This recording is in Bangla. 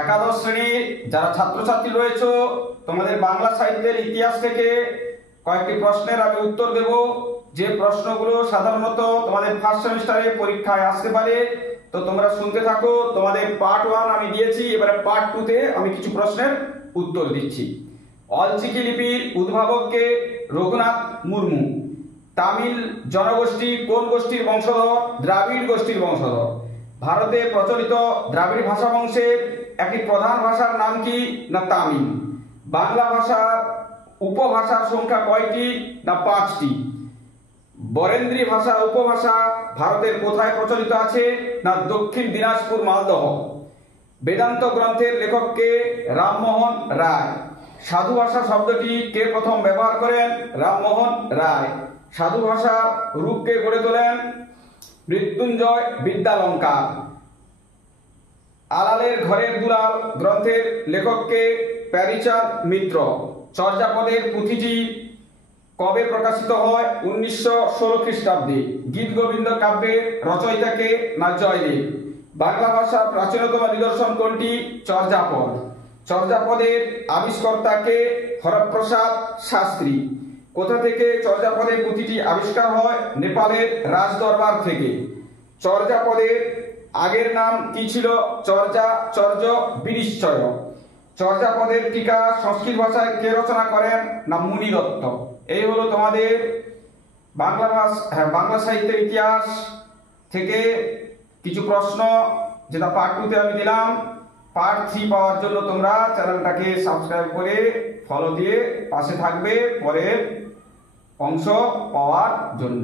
একাদশ শ্রেণীর যারা ছাত্রছাত্রী রয়েছে তোমাদের বাংলা সাহিত্যের ইতিহাস থেকে কয়েকটি প্রশ্নের আমি উত্তর দেব, যে প্রশ্নগুলো সাধারণত তোমাদের ফার্স্ট সেমিস্টারে পরীক্ষায় আসতে পারে। তো তোমরা শুনতে থাকো। তোমাদের পার্ট 1 আমি দিয়েছি, এবারে পার্ট 2 তে আমি কিছু প্রশ্নের উত্তর দিচ্ছি। অলচিকি লিপির উদ্ভাবককে? রঘুনাথ মুর্মু। তামিল জনগোষ্ঠী কোন গোষ্ঠীর বংশধর? দ্রাবিড় গোষ্ঠীর বংশধর। ভারতে প্রচলিত দ্রাবিড় ভাষা বংশের একটি প্রধান ভাষার নাম কি? না তামিল। বাংলা ভাষার উপভাষার সংখ্যা কয়টি? না 5টি। বরেন্দ্রী ভাষা উপভাষা ভারতের কোথায় প্রচলিত আছে? না দক্ষিণ দিনাজপুর মালদহ। বেদান্ত গ্রন্থের লেখককে? রামমোহন রায়। সাধু ভাষা শব্দটি কে প্রথম ব্যবহার করেন? রামমোহন রায়। সাধু ভাষার রূপকে গড়ে তোলেন? মৃত্যুঞ্জয় বিদ্যালঙ্কার। আলালের ঘরের দুলাল গ্রন্থের লেখককে? প্যারীচাঁদ মিত্র। চর্যাপদের পুঁথিটি কবে প্রকাশিত হয়? 1916 খ্রিস্টাব্দে। গীত গোবিন্দ কাব্যের রচয়িতাকে? না জয়দেব। বাংলা ভাষার প্রাচীনতম নিদর্শন কোনটি? চর্যাপদ। চর্যাপদের আবিষ্কর্তাকে? হরপ্রসাদ শাস্ত্রী। কোথা থেকে চর্যাপদের পুঁথিটি আবিষ্কার হয়? নেপালের রাজদরবার থেকে। চর্যাপদের আগের নাম কি ছিল? চর্যা, চর্য, বিনিশ্চয়। চর্যাপদের টিকা সংস্কৃত ভাষায় কে রচনা করেন? না মুনি দত্ত। এই হলো তোমাদের বাংলা সাহিত্যের ইতিহাস থেকে কিছু প্রশ্ন, যেটা পার্ট 2 তে আমি দিলাম। পার্ট 3 পাওয়ার জন্য তোমরা চ্যানেলটাকে সাবস্ক্রাইব করে ফলো দিয়ে পাশে থাকবে পরের অংশ পাওয়ার জন্য।